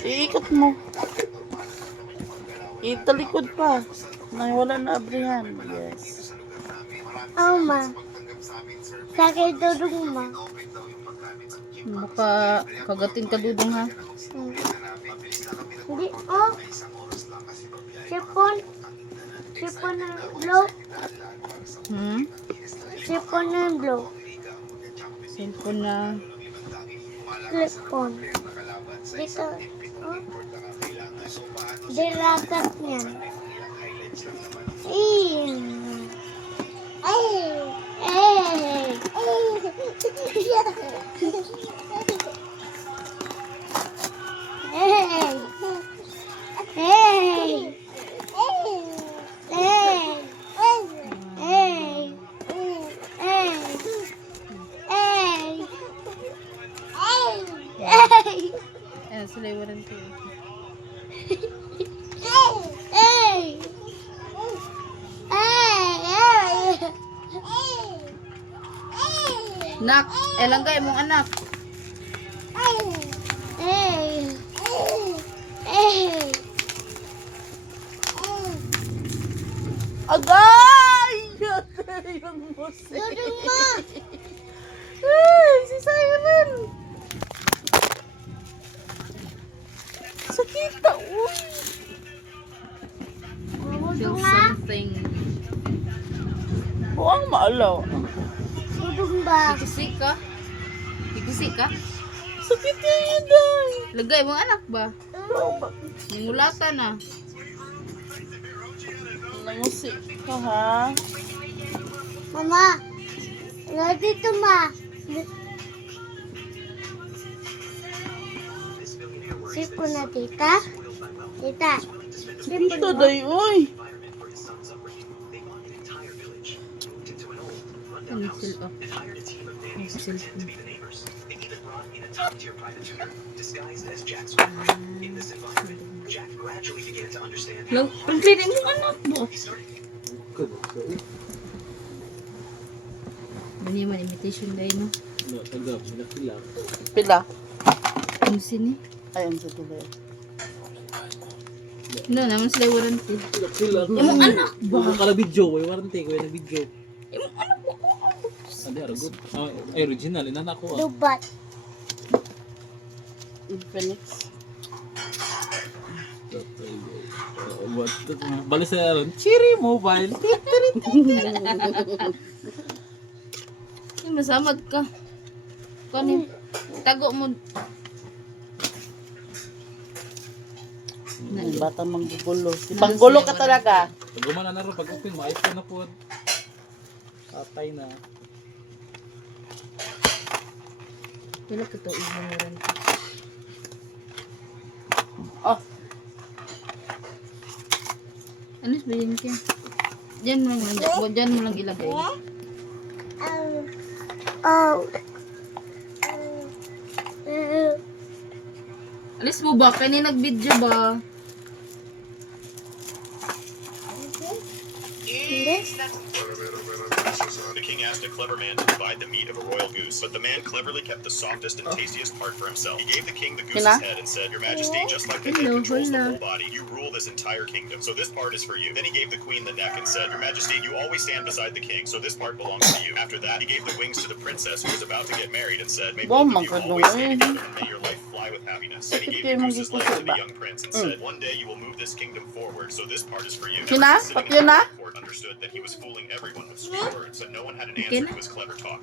Iikot mo. Italikod pa. Nang wala na abrihan. Yes. Ma. Sakit dudong ma. Baka kagatin ka dudong ha. Hindi, oh. Sipon. Sipon ng blow. Sipon ng blow. Cellphone na. Clip-on. Dito, oh. Diragat niyan. Ayan, sila yung warranty. Nak, elanggay mong anak. Agay! Yung musik. Dudong ma. Ay, si Siren. Sakita, uy. Feel Dudong ma. something. Buang maalaw. Dudong ba? Ikisi ka? Ikisi ka? Sakit yan, day. Lagay mong anak ba? Oh, Ningulatan na. Nangusi ka, ha? Mama. Ano dito ma? Sipon na tita. Tita. Sipon Ito, mo. day, uy. Ano sila? Ang cellphone. Lang, pagkinin mo anak mo. Bani man imitation dahil no? Pila. Ano sini? Ayun sa tuloy. No, naman sila warranty. Yung anak ba? Bukan ka na video, may warranty ko yung video. Yung anak mo. Adi, aragot. Ay, original, inanak ko ah. Dubat. Infinix. Balis na ron, Cherry Mobile. Yung masamad ka. Kanin. Tago mo. Batang manggugulo. Si panggulo ka talaga. Pag gumana na ron, pag open mo, iPhone na po. Patay na. Wala ka to yung warranty. Oh, Ano sabihin ka? Diyan mo lang, diyan mo lang ilagay. Alis mo ba? Kanina nag-video ba? The king asked a clever man to divide the meat of a royal goose, but the man cleverly kept the softest and tastiest part for himself. He gave the king the goose's head and said, "Your Majesty, just like the head controls the whole body, you rule this entire kingdom, so this part is for you." Then he gave the queen the neck and said, "Your Majesty, you always stand beside the king, so this part belongs to you." After that, he gave the wings to the princess who was about to get married and said, "May both of you always stay together and may your life fly with happiness." Then he gave the goose's leg to the young prince and said, "One day you will move this kingdom forward, so this part is for you." Kina? Everyone sitting Patyo in the na? court understood that he was fooling everyone with sweet words, but no one had an answer to his clever talk.